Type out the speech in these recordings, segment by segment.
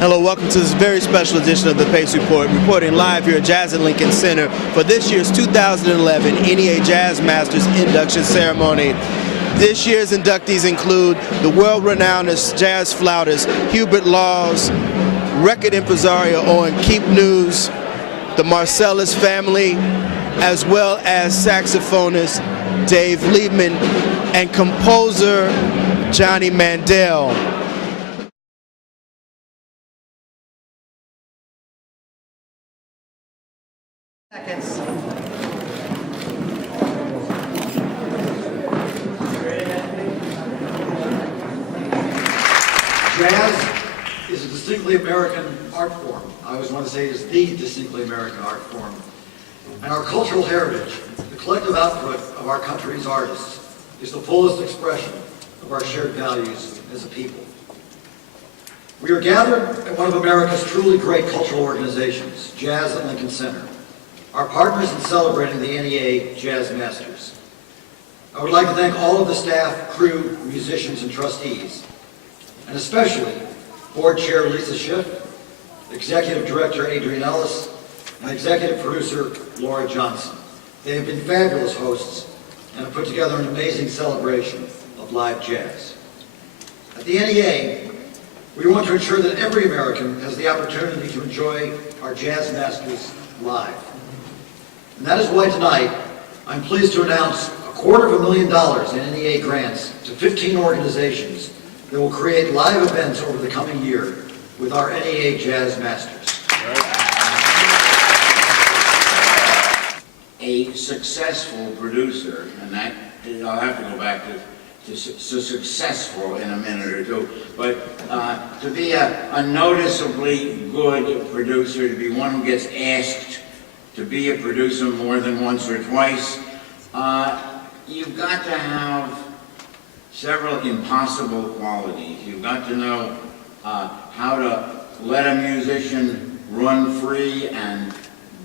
Hello, welcome to this very special edition of the Pace Report, reporting live here at Jazz at Lincoln Center for this year's 2011 NEA Jazz Masters Induction Ceremony. This year's inductees include the world-renowned jazz flautist Hubert Laws, record impresario Orrin Keepnews, the Marsailis Family, as well as saxophonist Dave Liebman and composer Johnny Mandel. Jazz is a distinctly American art form. I always want to say it is the distinctly American art form. And our cultural heritage, the collective output of our country's artists, is the fullest expression of our shared values as a people. We are gathered at one of America's truly great cultural organizations, Jazz at Lincoln Center, our partners in celebrating the NEA Jazz Masters. I would like to thank all of the staff, crew, musicians, and trustees, and especially Board Chair Lisa Schiff, Executive Director Adrian Ellis, and Executive Producer Laura Johnson. They have been fabulous hosts and have put together an amazing celebration of live jazz. At the NEA, we want to ensure that every American has the opportunity to enjoy our Jazz Masters live. And that is why tonight, I'm pleased to announce $250,000 in NEA grants to 15 organizations that will create live events over the coming year with our NEA Jazz Masters. A successful producer, and that I'll have to go back to successful in a minute or two, but to be a noticeably good producer, to be one who gets asked to be a producer more than once or twice, you've got to have several impossible qualities. You've got to know how to let a musician run free and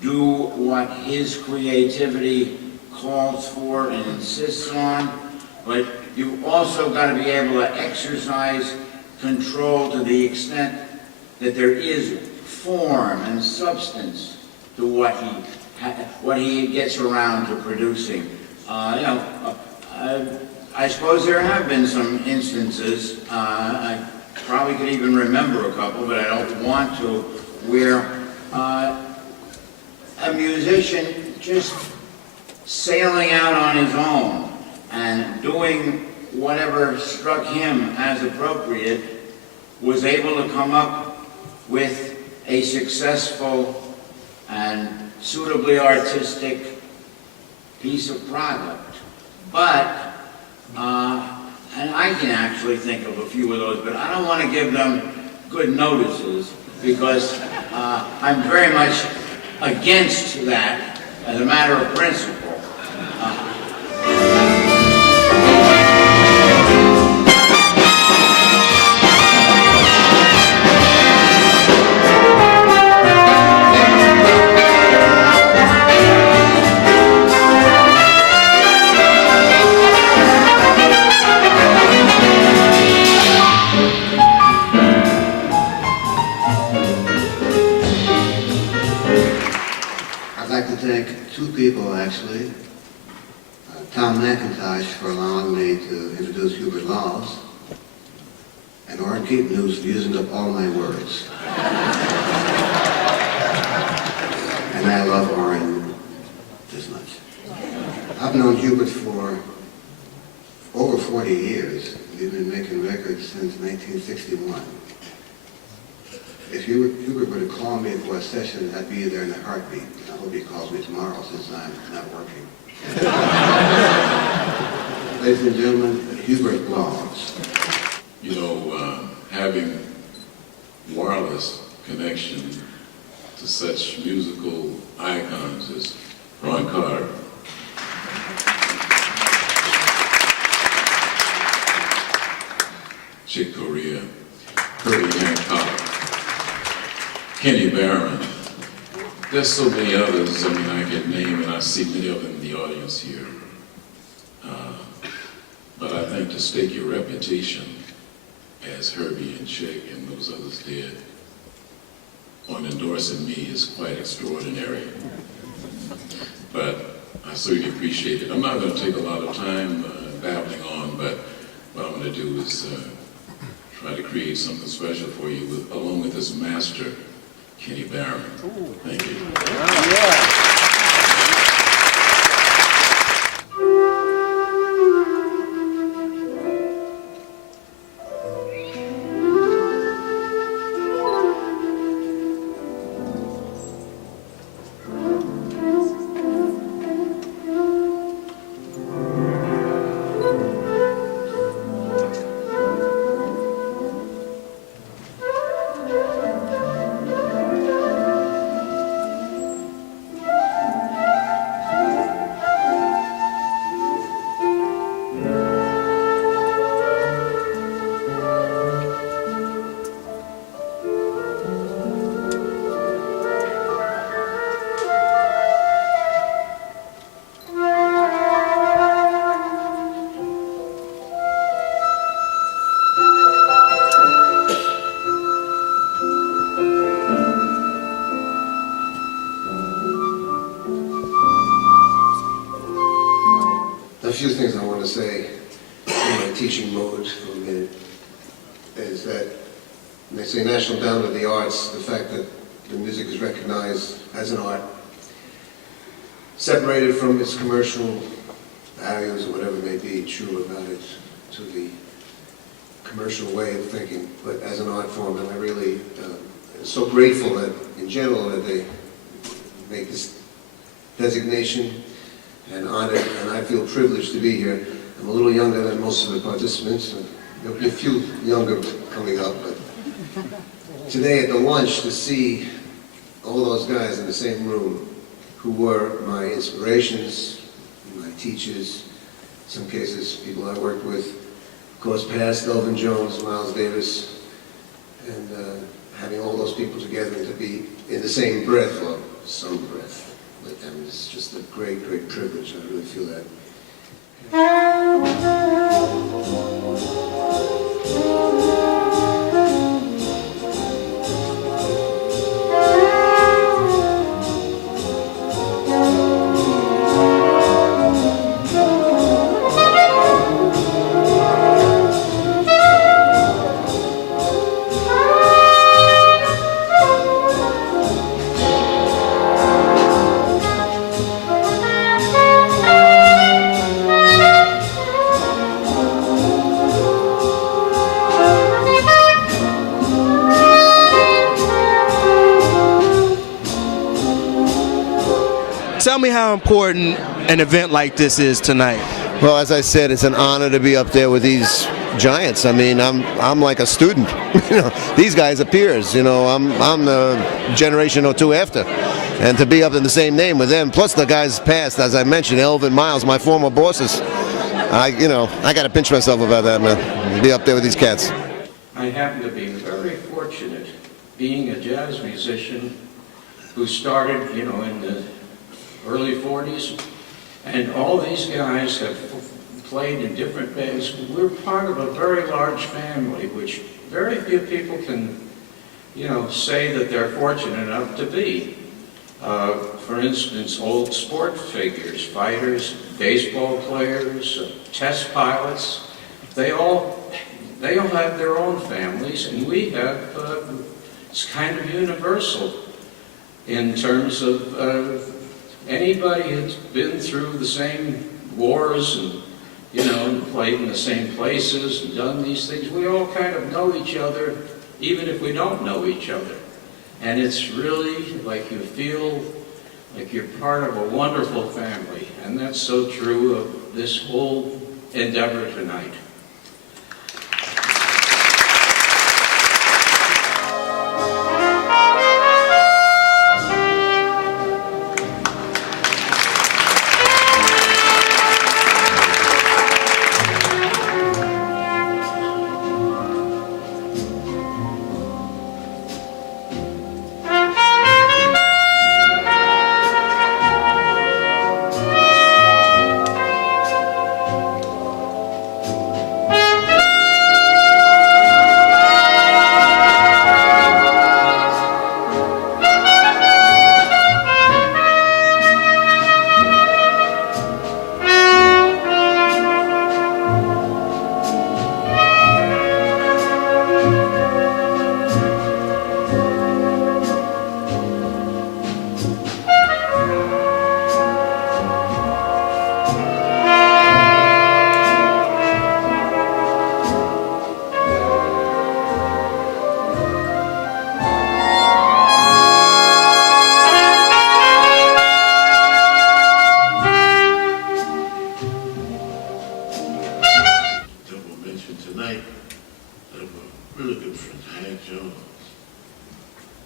do what his creativity calls for and insists on, but you've also got to be able to exercise control to the extent that there is form and substance to what he gets around to producing. I suppose there have been some instances, I probably could even remember a couple, but I don't want to, where a musician just sailing out on his own and doing whatever struck him as appropriate was able to come up with a successful and suitably artistic piece of product. But and I can actually think of a few of those, but I don't want to give them good notices because I'm very much against that as a matter of principle. Two people, actually. Tom McIntosh for allowing me to introduce Hubert Laws, and Orrin Keepnews for using up all my words. And I love Orrin this much. I've known Hubert for over 40 years. We've been making records since 1961. If Hubert were to call me for a session, I'd be there in a heartbeat. I hope he calls me tomorrow since I'm not working. Ladies and gentlemen, Hubert Laws. You know, having wireless connection to such musical icons as Ron Carter, Chick Corea, Herbie Hancock, Kenny Barron. There's so many others, I can name, and I see many of them in the audience here. But I think to stake your reputation, as Herbie and Chick and those others did, on endorsing me is quite extraordinary. But I certainly appreciate it. I'm not going to take a lot of time babbling on, but what I'm going to do is try to create something special for you along with this master, Kenny Barron. Thank you. Yeah. A few things I want to say in my teaching mode for a minute is that when they say National Endowment of the Arts, the fact that the music is recognized as an art, separated from its commercial values or whatever may be true about it, to the commercial way of thinking, but as an art form. And I really am so grateful that, in general, that they make this designation and honored, and I feel privileged to be here. I'm a little younger than most of the participants. There'll be a few younger coming up, but today at the lunch, to see all those guys in the same room who were my inspirations, my teachers, in some cases people I worked with, of course past Elvin Jones, Miles Davis, and having all those people together and to be in the same breath, or some breath with them, is just a great, great privilege. I really feel that. Tell me how important an event like this is tonight. Well, as I said, it's an honor to be up there with these giants. I mean, I'm like a student. You know, these guys are peers. You know, I'm the generation or two after, and to be up in the same name with them, plus the guys past, as I mentioned, Elvin, Miles, my former bosses. I got to pinch myself about that, man. Be up there with these cats. I happen to be very fortunate, being a jazz musician who started, in the early 40s, and all these guys have played in different bands. We're part of a very large family, which very few people can, say that they're fortunate enough to be. For instance, old sport figures, fighters, baseball players, test pilots, they all have their own families, and we have, it's kind of universal in terms of anybody who's been through the same wars and, played in the same places and done these things. We all kind of know each other, even if we don't know each other. And it's really like you feel like you're part of a wonderful family. And that's so true of this whole endeavor tonight.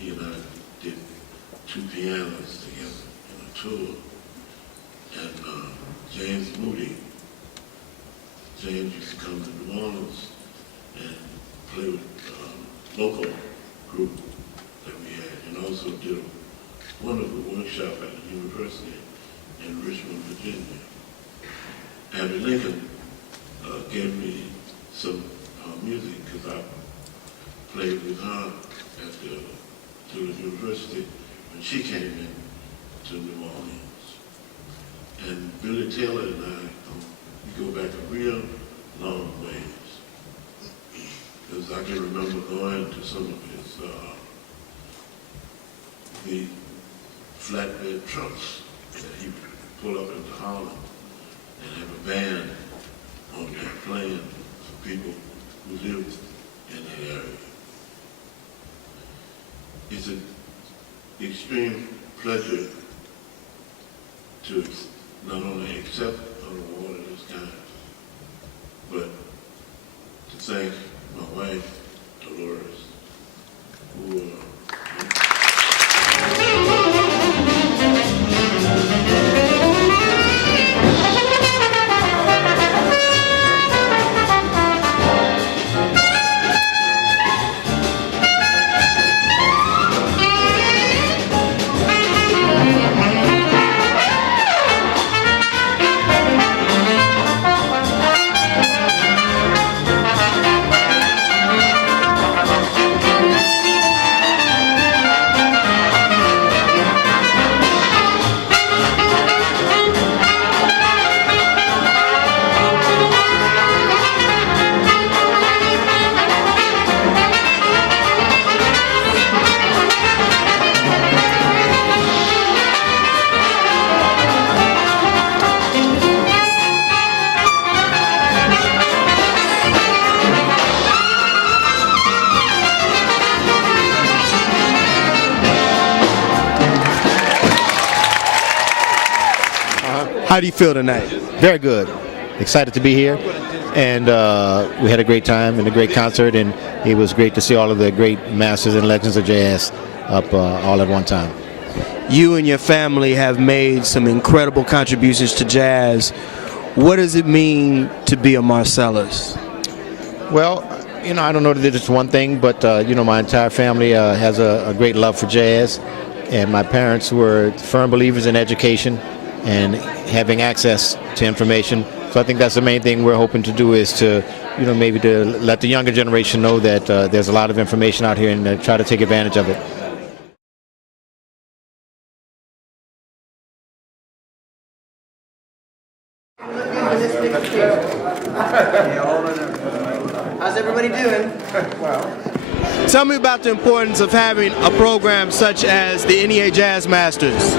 he and I did 2 pianos together in a tour. And James Moody, James used to come to New Orleans and play with local group that we had, and also did a wonderful workshop at the university in Richmond, Virginia. Abby Lincoln gave me some music because I played with her at the university when she came in to New Orleans. And Billy Taylor and I, we go back a real long ways. Because I can remember going to some of his the flatbed trucks that he would pull up into Harlem and have a band on there playing for people who lived in that area. It's an extreme pleasure to not only accept an award of this kind, but to thank my wife, Dolores, who How do you feel tonight? Very good. Excited to be here. And we had a great time and a great concert, and it was great to see all of the great masters and legends of jazz up all at one time. You and your family have made some incredible contributions to jazz. What does it mean to be a Marsailis? Well, you know, I don't know that it's one thing, but you know, my entire family has a great love for jazz, and my parents were firm believers in education and having access to information. So I think that's the main thing we're hoping to do, is to, you know, maybe to let the younger generation know that there's a lot of information out here, and try to take advantage of it. How's everybody doing? Tell me about the importance of having a program such as the NEA Jazz Masters.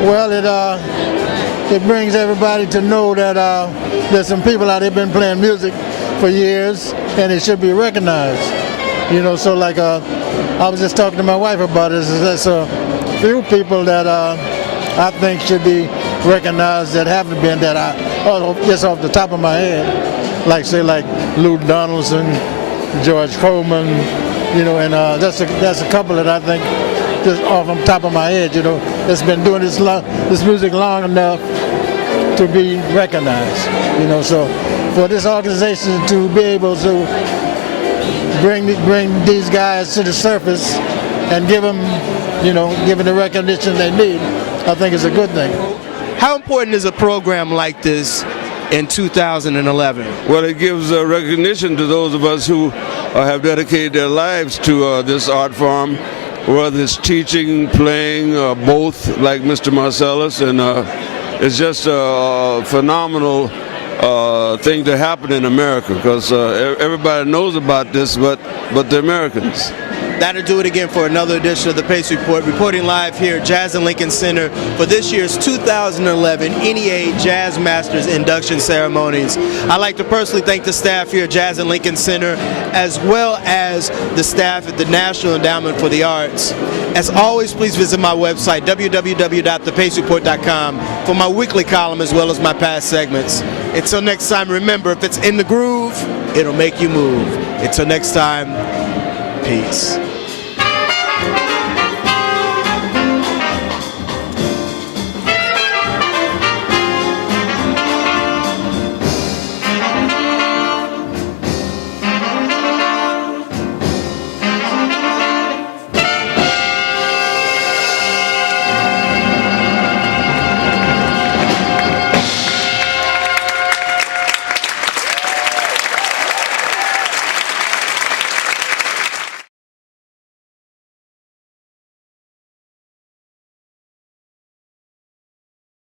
Well, it brings everybody to know that there's some people out there been playing music for years, and it should be recognized. You know, so like I was just talking to my wife about this. There's a few people that I think should be recognized that haven't been, that just off the top of my head, like say like Lou Donaldson, George Coleman, you know, and that's a couple that I think, just off the top of my head, you know, that's been doing this music long enough to be recognized. You know, so for this organization to be able to bring these guys to the surface and give them the recognition they need, I think is a good thing. How important is a program like this in 2011? Well, it gives recognition to those of us who have dedicated their lives to this art form, whether it's teaching, playing, both, like Mr. Marsailis, and it's just a phenomenal thing to happen in America, because everybody knows about this, but the Americans. That'll do it again for another edition of the Pace Report, reporting live here at Jazz and Lincoln Center for this year's 2011 NEA Jazz Masters Induction Ceremonies. I'd like to personally thank the staff here at Jazz and Lincoln Center, as well as the staff at the National Endowment for the Arts. As always, please visit my website, www.thepacereport.com, for my weekly column as well as my past segments. Until next time, remember, if it's in the groove, it'll make you move. Until next time, peace.